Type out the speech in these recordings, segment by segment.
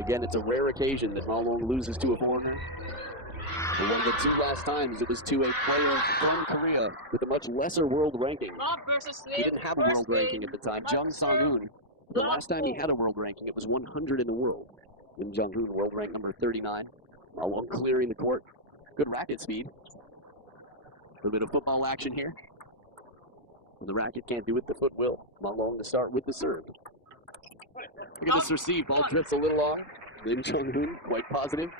Again, it's a rare occasion that Malong loses to a foreigner. And one of the two last times, it was to a player from Korea with a much lesser world ranking. He didn't have a world ranking at the time. Joghun-SF, the last time he had a world ranking, it was 100 in the world. Lim Jong-hoon, world rank number 39. Malong clearing the court. Good racket speed. A little bit of football action here. When the racket can't do it, the foot will. Malong to start with the serve. Look at this receive. Ball drifts a little off. Lim Jong-hoon, quite positive.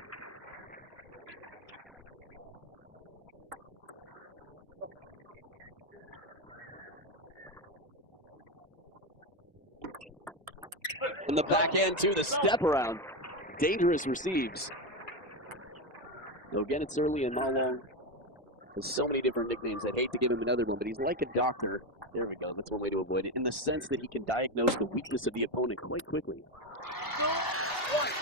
And the backhand too, the step around. Dangerous receives. So again, it's early in Malong. There's so many different nicknames. I'd hate to give him another one, but he's like a doctor. There we go. That's one way to avoid it. In the sense that he can diagnose the weakness of the opponent quite quickly.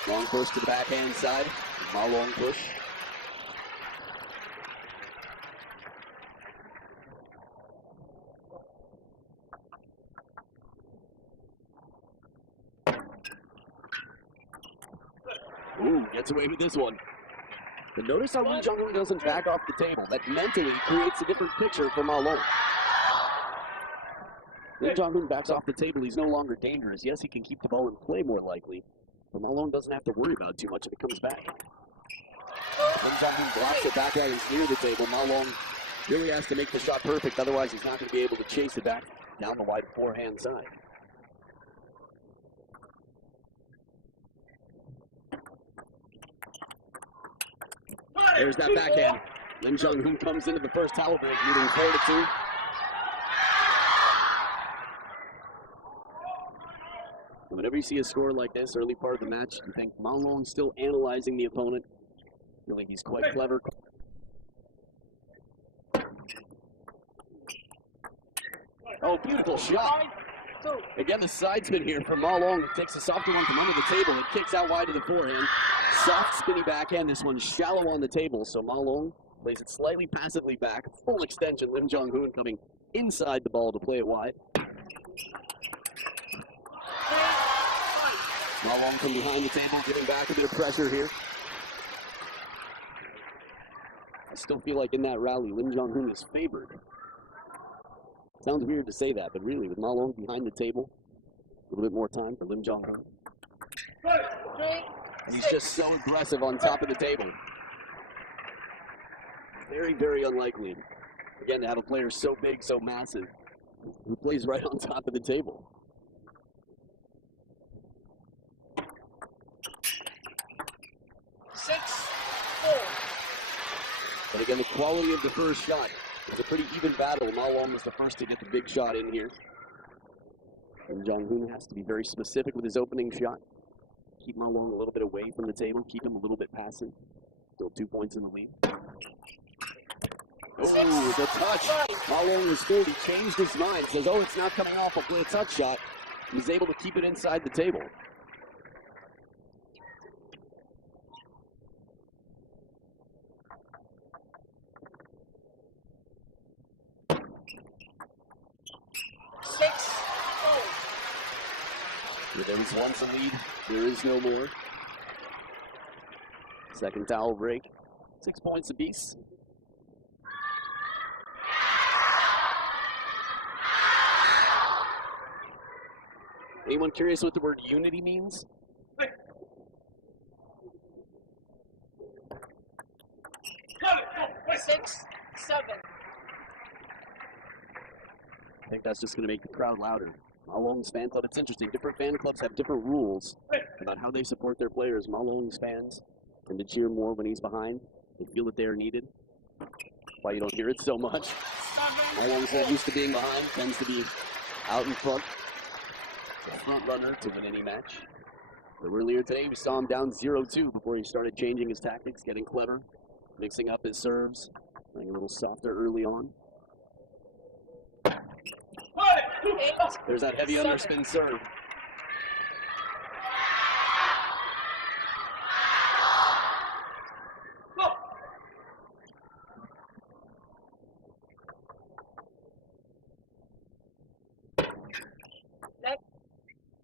Long push to the backhand side. Malong push. Ooh, gets away with this one. But notice how Lim Jong-hoon doesn't back off the table. That mentally creates a different picture for Malong. Lim Jong-hoon backs off the table, he's no longer dangerous. Yes, he can keep the ball in play more likely, but Malong doesn't have to worry about it too much if it comes back. Lim Jong-hoon blocks it back out and near the table. Malong really has to make the shot perfect, otherwise he's not going to be able to chase it back down the wide forehand side. There's that backhand. Lim Jong-hoon comes into the first towel break, leading 4-2. Whenever you see a score like this, early part of the match, you think Malong still analyzing the opponent. I feel like he's quite clever. Oh, beautiful shot. Again, the side spin here from Malong. Takes a softer one from under the table. It kicks out wide to the forehand. Soft spinny backhand. This one's shallow on the table, so Malong plays it slightly passively back. Full extension. Lim Jong-hoon coming inside the ball to play it wide. Malong from behind the table, giving back a bit of pressure here. I still feel like in that rally, Lim Jong-hoon is favored. Sounds weird to say that, but really, with Malong behind the table, a little bit more time for Lim Jong-hoon. He's just so aggressive on top of the table. Very, very unlikely, again, to have a player so big, so massive, who plays right on top of the table. But again, the quality of the first shot was a pretty even battle. Malong was the first to get the big shot in here. And Jong-hoon has to be very specific with his opening shot. Keep Malong a little bit away from the table, keep him a little bit passive. Still 2 points in the lead. Oh, the touch. Malong was scared. He changed his mind. Says, oh, it's not coming off. I'll play a touch shot. He's able to keep it inside the table. There was once a lead, there is no more. Second towel break, 6 points apiece. Anyone curious what the word unity means? 6, 7. I think that's just going to make the crowd louder. Malong's fan club, it's interesting. Different fan clubs have different rules about how they support their players. Malong's fans tend to cheer more when he's behind. They feel that they are needed. Why you don't hear it so much. Malong's not used to being behind, tends to be out in front. The front runner to win any match. But earlier today, we saw him down 0-2 before he started changing his tactics, getting clever, mixing up his serves, playing a little softer early on. There's that heavy underspin serve. Left,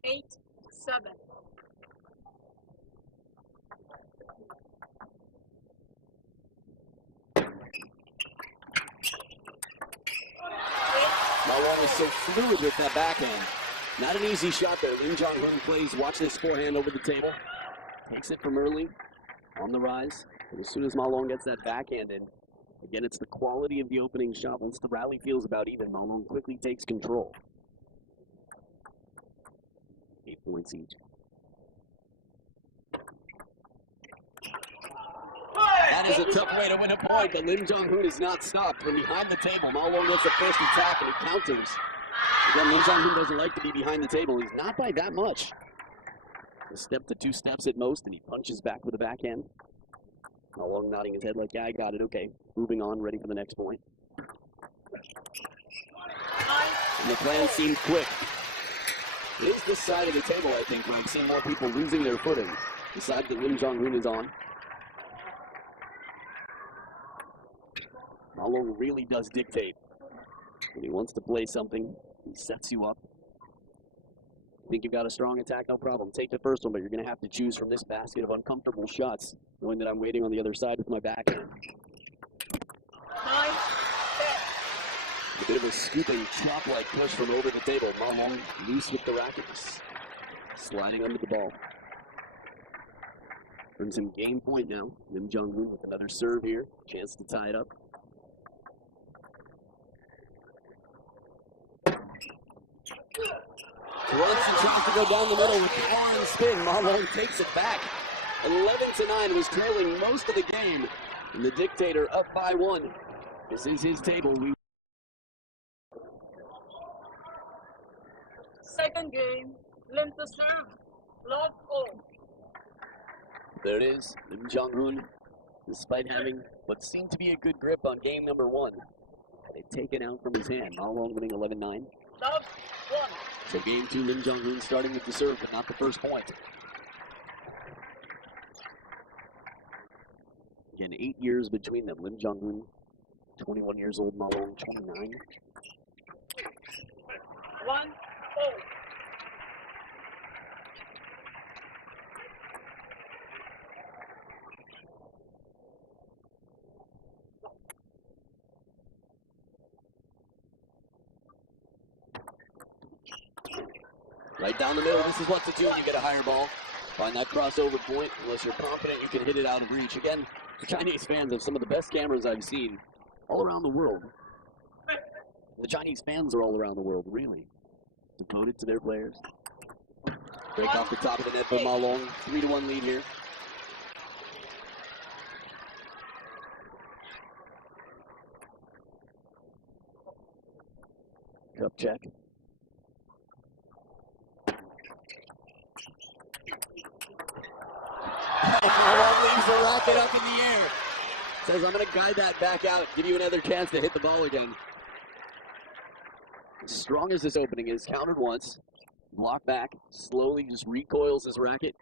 8, 7. Malong is so fluid with that backhand. Not an easy shot there. Lim Joghun plays, watch this forehand over the table. Takes it from early, on the rise. And as soon as Malong gets that backhand in, again, it's the quality of the opening shot. Once the rally feels about even, Malong quickly takes control. 8 points each. That is a tough way to win a point, but Lim Joghun is not stopped. From behind the table, Malong gets the first attack and he counters. Again, Lim Joghun doesn't like to be behind the table. He's not by that much. A step to 2 steps at most, and he punches back with a backhand. Malong nodding his head like, yeah, I got it, okay. Moving on, ready for the next point. And the plan seems quick. It is this side of the table, I think, where I've seen more people losing their footing. The side that Lim Joghun is on. Malong really does dictate. When he wants to play something, he sets you up. Think you've got a strong attack? No problem. Take the first one, but you're going to have to choose from this basket of uncomfortable shots, knowing that I'm waiting on the other side with my backhand. A bit of a scooping chop-like push from over the table. Malong loose with the racket, sliding under the ball. Earns him game point now. Lim Joghun with another serve here. Chance to tie it up. Runs and tries to go down the middle with power and spin. Malong takes it back. 11-9 was trailing most of the game. And the dictator up by 1. This is his table. Second game, Lim to serve, love goal. There it is. Lim Joghun, despite having what seemed to be a good grip on game number 1, had it taken out from his hand. Malong winning 11-9. Love 1. So game 2, Lim Joghun starting with the serve, but not the first point. Again, 8 years between them. Lim Joghun, 21 years old, Malong, 29. 1-0. Right down the middle, this is what to do when you get a higher ball. Find that crossover point. Unless you're confident you can hit it out of reach. Again, the Chinese fans have some of the best cameras I've seen all around the world. The Chinese fans are all around the world, really. Devoted to their players. Break off the top of the net for Malong. 3-1 lead here. Cup check. Malong leaves the racket up in the air. Says, I'm going to guide that back out, give you another chance to hit the ball again. As strong as this opening is, countered once, block back, slowly just recoils his racket.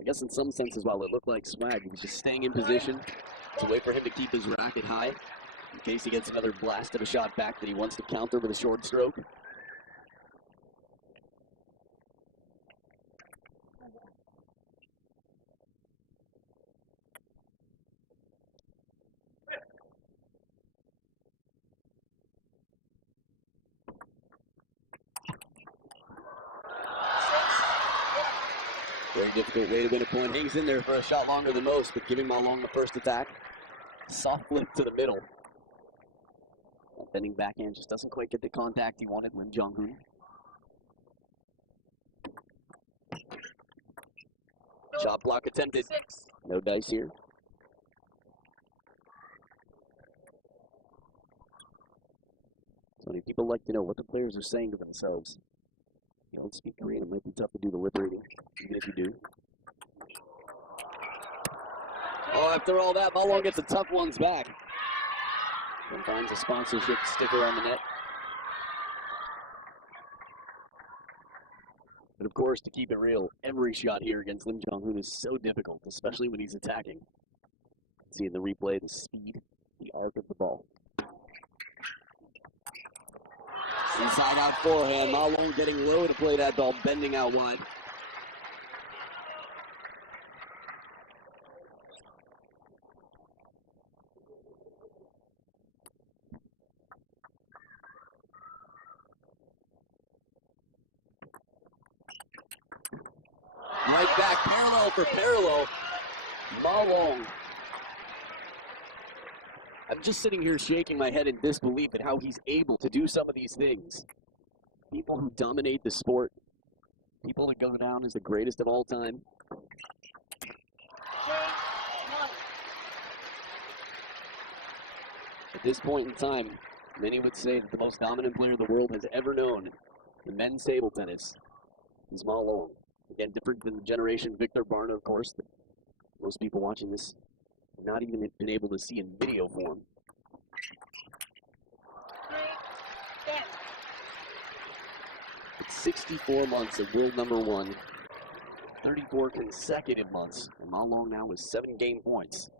I guess in some senses, while it looked like swag, he was just staying in position to wait for him to keep his racket high in case he gets another blast of a shot back that he wants to counter with a short stroke. Very difficult way to win a point. Hangs in there for a shot longer than most, but giving Malong the first attack. Soft flip to the middle. That bending backhand just doesn't quite get the contact he wanted. Lim Joghun. Shot block attempted. No dice here. So many people like to know what the players are saying to themselves. If you don't speak Korean, it might be tough to do the lip reading, even if you do. Oh, after all that, Malong gets the tough ones back. And finds a sponsorship sticker on the net. But of course, to keep it real, every shot here against Lim Joghun is so difficult, especially when he's attacking. See in the replay the speed, the arc of the ball. Inside out forehand, Malong getting low to play that ball, bending out wide. out for parallel. Malong. I'm just sitting here shaking my head in disbelief at how he's able to do some of these things. People who dominate the sport, people that go down as the greatest of all time. At this point in time, many would say that the most dominant player the world has ever known in men's table tennis is Malong. Again, different than the generation Victor Barna, of course, that most people watching this have not even been able to see in video form. 64 months of world number one, 34 consecutive months, and Malong now with 7 game points.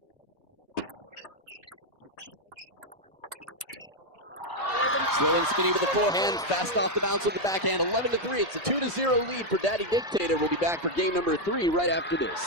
Slow and skinny with the forehand, fast off the bounce with the backhand, 11-3. It's a 2-0 lead for Daddy Dictator. We'll be back for game number 3 right after this.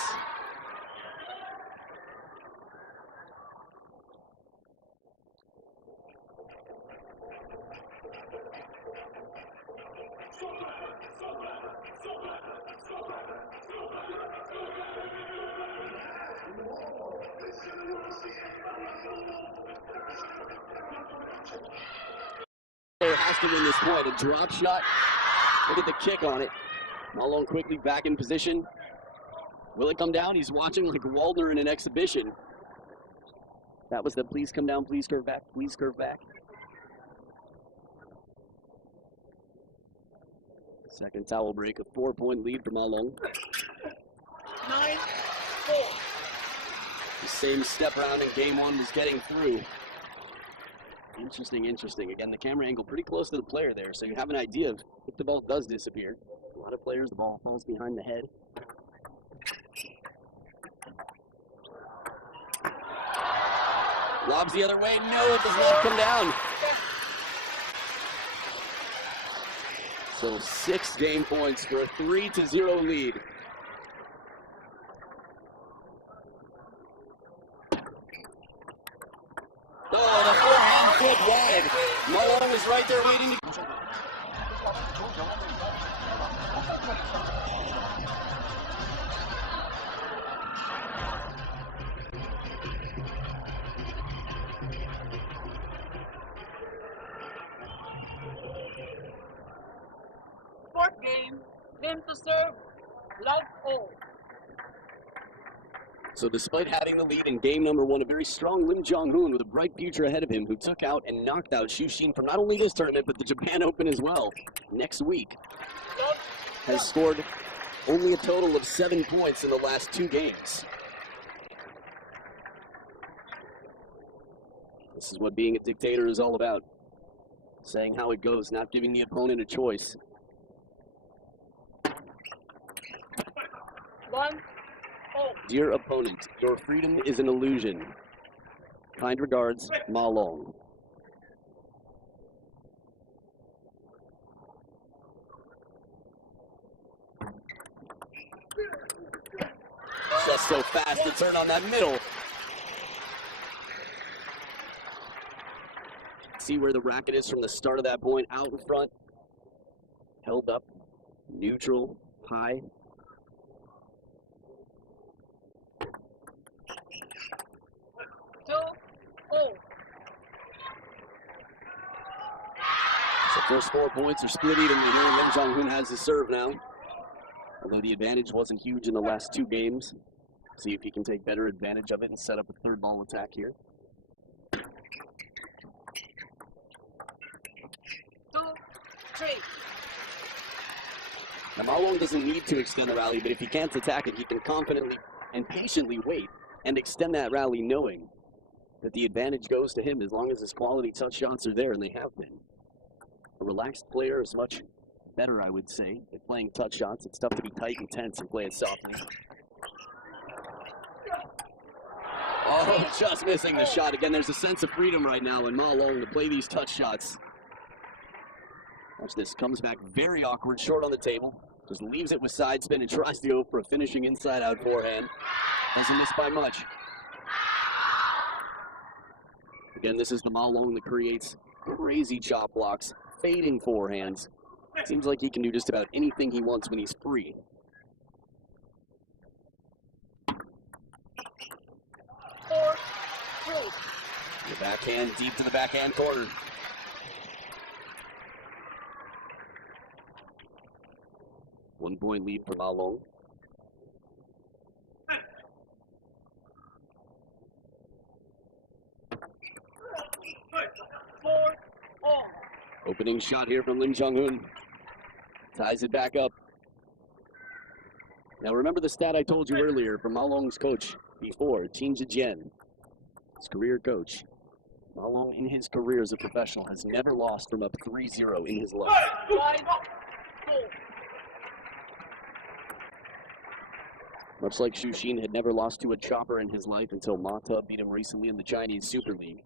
Has to win this point. A drop shot. Look at the kick on it. Malong quickly back in position. Will it come down? He's watching like Waldner in an exhibition. That was the please come down, please curve back, please curve back. Second towel break, a 4-point lead for Malong. 9-4. The same step around in game 1 was getting through. Interesting, interesting. Again, the camera angle pretty close to the player there, so you have an idea of if the ball does disappear. A lot of players, the ball falls behind the head. Lobs the other way. No, it does not come down. So 6 game points for a 3-0 lead. Oh, the forehand foot wide. Malong is right there waiting to... Fourth game, Lim to serve, love all. So despite having the lead in game number 1, a very strong Lim Joghun with a bright future ahead of him, who took out and knocked out Xu Xin from not only this tournament, but the Japan Open as well next week, has scored only a total of 7 points in the last 2 games. This is what being a dictator is all about. Saying how it goes, not giving the opponent a choice. 1-0. Dear opponent, your freedom is an illusion. Kind regards, Malong. Just so fast to turn on that middle. See where the racket is from the start of that point, out in front. Held up, neutral, high. So first 4 points are split evenly here. Lim Joghun has the serve now. Although the advantage wasn't huge in the last 2 games. See if he can take better advantage of it and set up a third ball attack here. 2-3. Now Malong doesn't need to extend the rally, but if he can't attack it, he can confidently and patiently wait and extend that rally knowing that the advantage goes to him as long as his quality touch shots are there, and they have been. A relaxed player is much better, I would say, at playing touch shots. It's tough to be tight and tense and play it softly. Oh, just missing the shot. Again, there's a sense of freedom right now in Malong to play these touch shots. Watch this. Comes back very awkward, short on the table. Just leaves it with side spin and tries to go for a finishing inside-out forehand. Doesn't miss by much. Again, this is the Malong that creates crazy chop blocks, fading forehands. Seems like he can do just about anything he wants when he's free. 4-3. The backhand deep to the backhand corner. One-point lead for Malong. Opening shot here from Lim Jong-hun. Ties it back up. Now remember the stat I told you earlier from Malong's coach before, Chin Jian, his career coach. Malong in his career as a professional has never lost from up 3-0 in his life. Much like Xu Xin had never lost to a chopper in his life until Mata beat him recently in the Chinese Super League.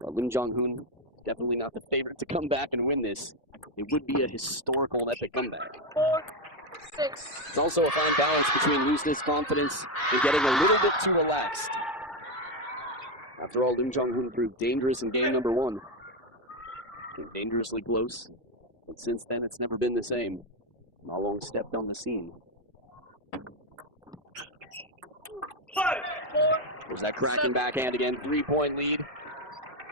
But Lim Jong-hun, definitely not the favorite to come back and win this. It would be a historical and epic comeback. 4-6. It's also a fine balance between looseness, confidence, and getting a little bit too relaxed. After all, Lim Jong-hun proved dangerous in game number 1. Came dangerously close, but since then it's never been the same. Malong stepped on the scene. There's that cracking backhand again. 3-point lead.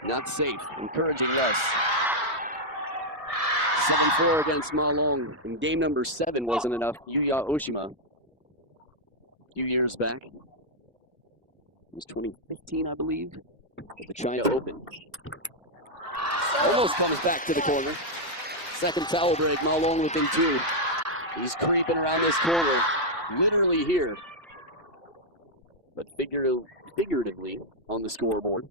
Not safe. Encouraging less. 7-4 against Malong. And game number 7 wasn't enough. Yuya Oshima, a few years back. It was 2015, I believe, at the China Open. Almost comes back to the corner. Second towel break. Malong within 2. He's creeping around this corner. Literally here. But figuratively on the scoreboard.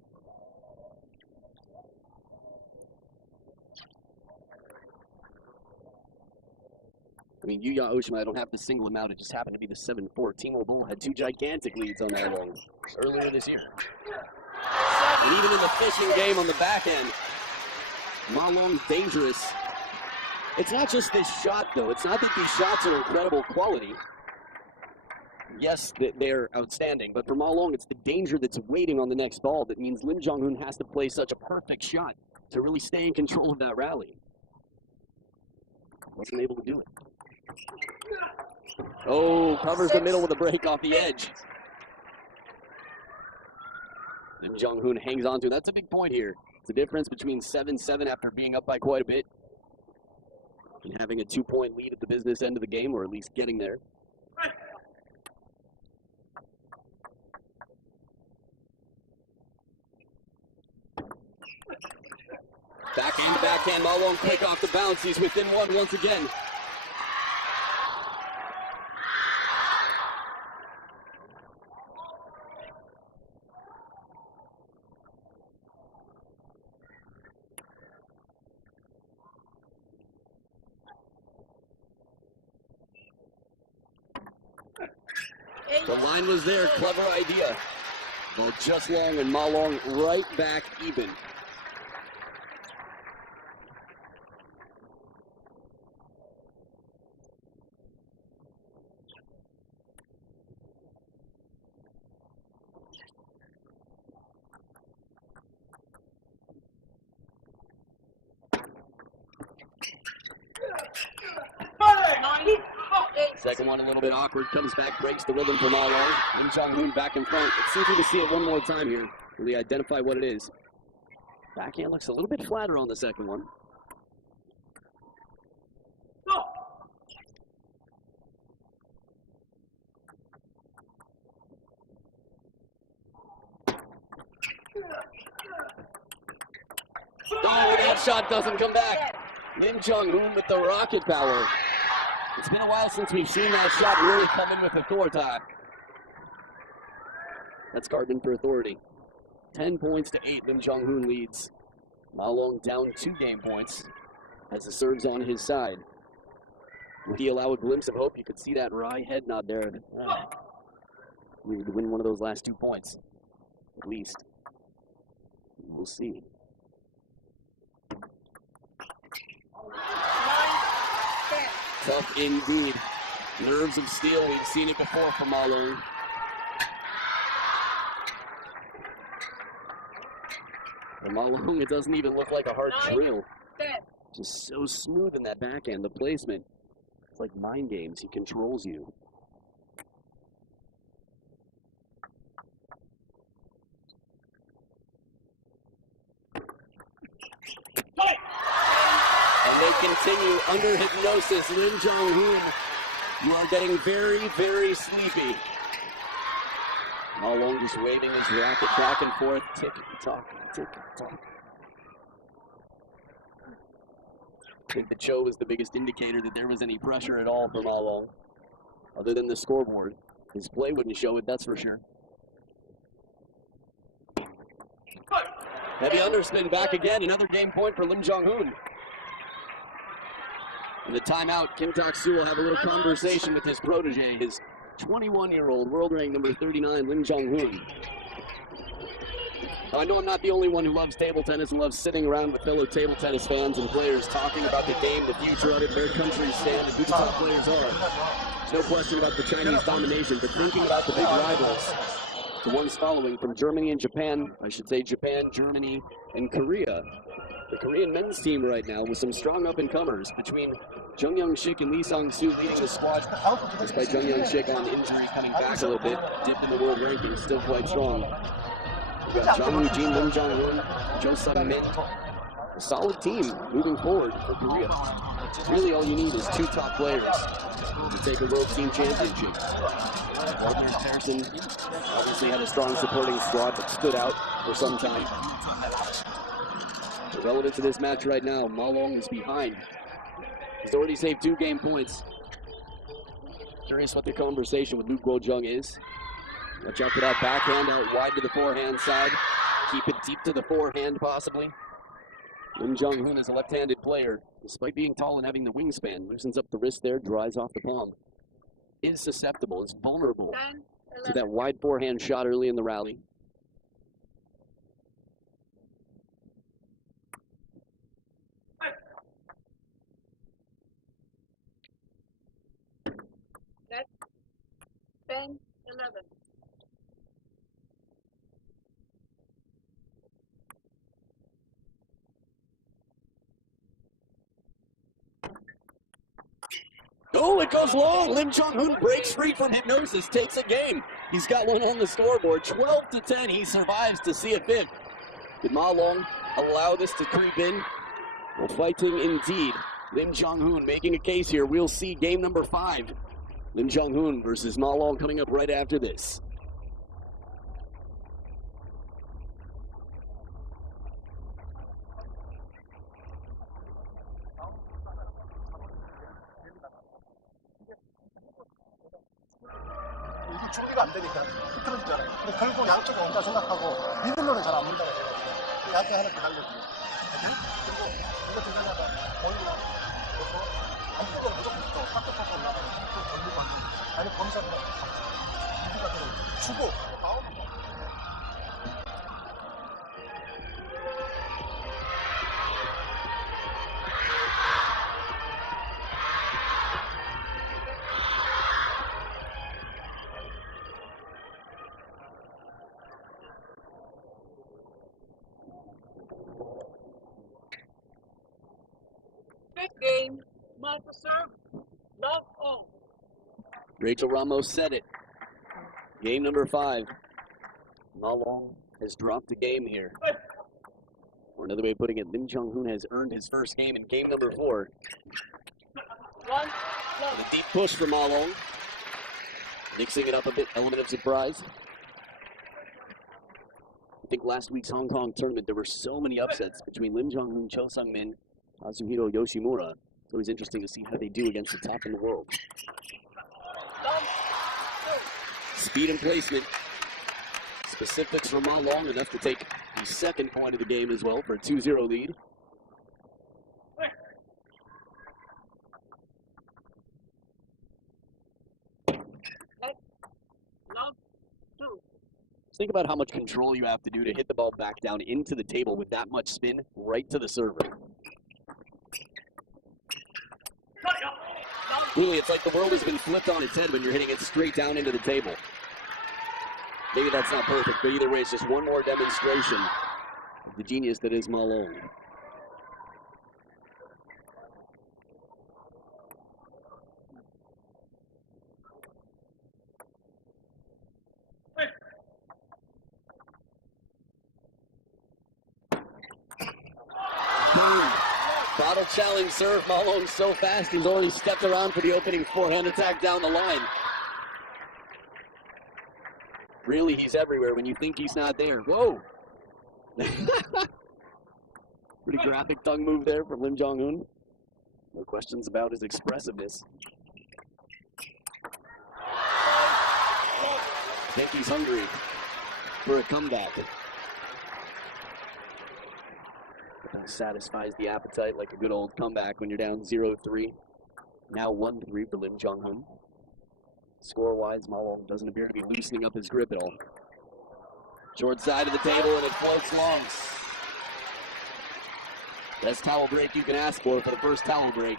I mean, Yuya Oshima, I don't have to single him out. It just happened to be the 7-4. Timo Bull had 2 gigantic leads on Malong earlier this year. And even in the fishing game on the back end, Malong's dangerous. It's not just this shot, though. It's not that these shots are incredible quality. Yes, they're outstanding, but for Malong, it's the danger that's waiting on the next ball that means Lim Jong-hun has to play such a perfect shot to really stay in control of that rally. Wasn't able to do it. Oh, covers the middle with a break off the edge. Lim Jong-hun hangs on to it. That's a big point here. It's the difference between 7-7 after being up by quite a bit and having a 2-point lead at the business end of the game, or at least getting there. Backhand, Malong quick off the bounce. He's within 1 once again. The line was there, clever idea. Ball just long and Malong right back even. Second one a little bit awkward, comes back, breaks the rhythm for Malong. Lim Jong-hun back in front. It's easy to see it one more time here. Really identify what it is. Backhand looks a little bit flatter on the second one. Oh, that shot doesn't come back. Lim Jong-hun with the rocket power. It's been a while since we've seen that shot really come in with authority. That's Cartman for authority. 10 points to 8, Lim Jong-hun leads. Malong down 2 game points as the serve's on his side. Will he allow a glimpse of hope? You could see that wry head nod there. We would win one of those last 2 points, at least. We'll see. Tough indeed. Nerves of steel. We've seen it before from Malong. And Malong, it doesn't even look like a hard drill. Just so smooth in that backhand. The placement. It's like mind games. He controls you. continue under hypnosis. Lim Joghun, you are getting very, very sleepy. Malong just waving his racket back and forth. Tick-tock, tick-tock. I think the Cho was the biggest indicator that there was any pressure at all for Malong, other than the scoreboard. His play wouldn't show it, that's for sure. Heavy underspin back again, another game point for Lim Joghun. In the timeout, Kim Tak-soo will have a little conversation with his protege, his 21-year-old world rank number 39, Lim Joghun. I know I'm not the only one who loves table tennis and loves sitting around with fellow table tennis fans and players talking about the game, the future of it, where countries stand, and who the top players are. There's no question about the Chinese domination, but thinking about the big rivals, the ones following from Germany and Japan, I should say Japan, Germany, and Korea. The Korean men's team right now with some strong up-and-comers between Jung Young-sik and Lee Sang-soo leading the squad, despite Jung Young-sik on injury coming back a little bit, dipped in the world rankings, still quite strong. We've got Jang Woo-jin, Lim Jong-un, Jo Sung-min. A solid team moving forward for Korea. Really all you need is two top players to take a World Team Championship. Wagner and Persson obviously had a strong supporting squad that stood out for some time. But relative to this match right now, Malong is behind. He's already saved 2 game points. Curious what the conversation with Luke Guo-jung is. Watch out for that backhand out wide to the forehand side. Keep it deep to the forehand, possibly. Lim Joghun is a left-handed player. Despite being tall and having the wingspan, loosens up the wrist there, dries off the palm. Is susceptible, is vulnerable to that wide forehand shot early in the rally. That's 10, 11. Oh, it goes long. Lim Joghun breaks free from hypnosis, takes a game. He's got one on the scoreboard. 12-10. He survives to see a fifth. Did Malong allow this to creep in? Well, fighting indeed. Lim Joghun making a case here. We'll see game number 5. Lim Joghun versus Malong coming up right after this. 준비가 안 되니까 흐트러지잖아요. 근데 결국 양쪽이 온다 생각하고 리듬으로 잘 안 문다고 해요. 양쪽에 하나 기다렸거든요. 그리고 이거 들어가다가 보이고 안쪽으로 무조건 또 탁탁탁 올라가고 또 돌리고 아니 거기서 그냥 리드가 들어 주고 나옵니다. Fifth game, Malta serve, love all. Rachel Ramos said it. Game number 5. Malong has dropped a game here. Or another way of putting it, Lim Joghun has earned his first game in game number 4. 1, love. And a deep push for Malong. Mixing it up a bit, element of surprise. I think last week's Hong Kong tournament, there were so many upsets between Lim Joghun, Cho Sung-min, Kazuhiro Yoshimura. It's always interesting to see how they do against the top in the world. Speed and placement. Specifics from Malong, enough to take the second point of the game as well for a 2-0 lead. Love 2. Just think about how much control you have to do to hit the ball back down into the table with that much spin right to the server. Really, it's like the world has been flipped on its head when you're hitting it straight down into the table. Maybe that's not perfect, but either way, it's just one more demonstration of the genius that is Malong. Boom. Bottle challenge serve. Malong so fast he's already stepped around for the opening forehand attack down the line. Really, he's everywhere when you think he's not there. Whoa! Pretty graphic tongue move there from Lim Jong-un. No questions about his expressiveness. I think he's hungry for a comeback. That satisfies the appetite like a good old comeback when you're down 0-3. Now 1-3 for Lim Jong-un. Score-wise, Malong doesn't appear to be loosening up his grip at all. Short side of the table, and it floats long. Best towel break you can ask for the first towel break.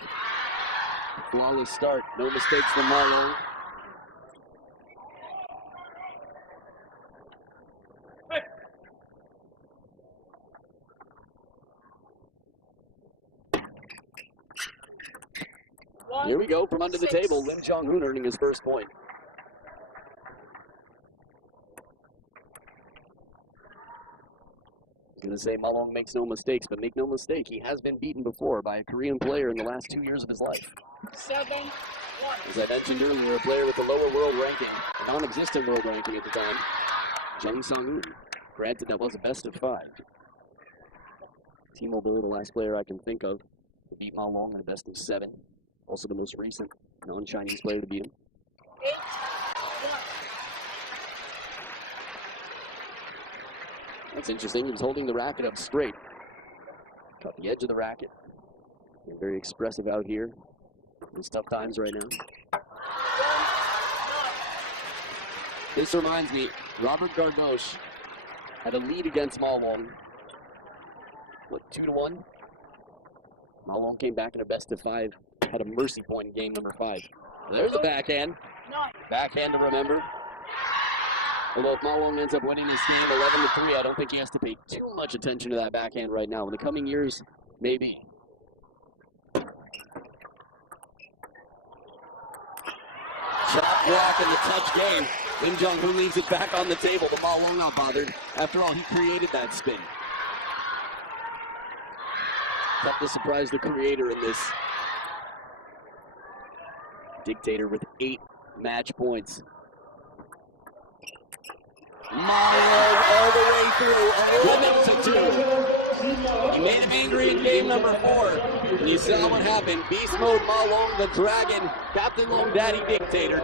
Flawless start. No mistakes from Malong. Here we go from under the table. Lim Jong-un earning his first point. I was going to say Malong makes no mistakes, but make no mistake, he has been beaten before by a Korean player in the last 2 years of his life. 7-1. As I mentioned earlier, a player with a lower world ranking, a non-existent world ranking at the time, Jung Sung-un. Granted, that was a best of 5. T-Mobile, the last player I can think of to beat Malong in a best of 7. Also the most recent non-Chinese player to beat him. 8-1. That's interesting. He was holding the racket up straight. Caught the edge of the racket. They're very expressive out here. It's tough times right now. This reminds me, Robert Gardoche had a lead against Malong. What, 2-1? Malong came back in a best of 5. Had a mercy point in game number 5. There's a backhand. Backhand to remember. Although if Malong ends up winning this game 11-3, I don't think he has to pay too much attention to that backhand right now. In the coming years, maybe. Chop block in the touch game. Lim Jong-un leaves it back on the table, but Malong not bothered. After all, he created that spin. Tough to surprise the creator in this. Dictator with 8 match points. Malong all the way through, 11-2. He made him angry in game number 4. And you saw what happened. Beast mode Malong, the dragon, Captain Long Daddy Dictator.